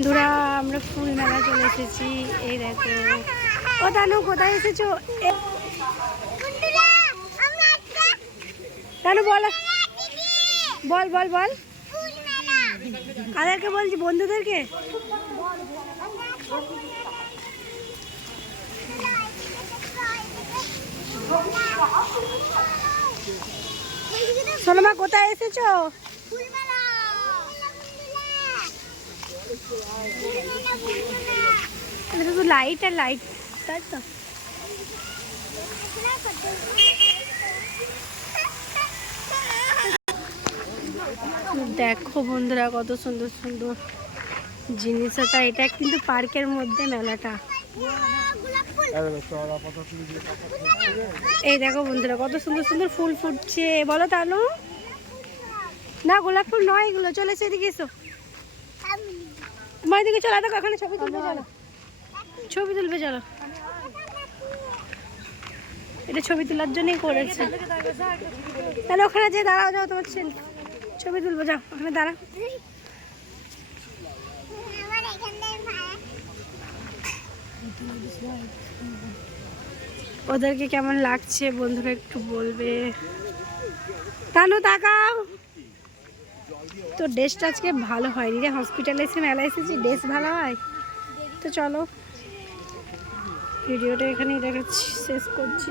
বন্ধুরা আমরা ফুল মেলা চলে এসেছি। এই দেখো, ও তানু কোথায় এসেছো? তানু বল বল বল বল কাদেরকে বলছি? বন্ধুদেরকে। সোনামা কোথায় এসেছো? শুধু লাইট আর লাইট, তাই তো। দেখো বন্ধুরা কত সুন্দর সুন্দর জিনিস আছে। এটা কিন্তু পার্কের মধ্যে মেলাটা। এই দেখো বন্ধুরা কত সুন্দর সুন্দর ফুল ফুটছে। বলো তানু? না, গোলাপ ফুল নয় এগুলো। চলেছে এদিকে, এসো তোমার দিকে। চলো দেখো, এখানে ছবি তুলবে, চলো ছবি তুলবে, চলো। এটা ছবি তোলার জন্যই করেছে। তাহলে ওখানে যে দাঁড়াও, যাও তোমার ছবি তুলবো, যাও ওখানে দাঁড়া। ওদেরকে কেমন লাগছে বন্ধুরা একটু বলবে। তানু তাকাও। তো ড্রেসটা আজকে ভালো হয়নি রে। হসপিটালে এসে মেলা এসেছি, ড্রেস ভালো হয়? তো চলো ভিডিওটা এখানেই দেখাচ্ছি, শেষ করছি।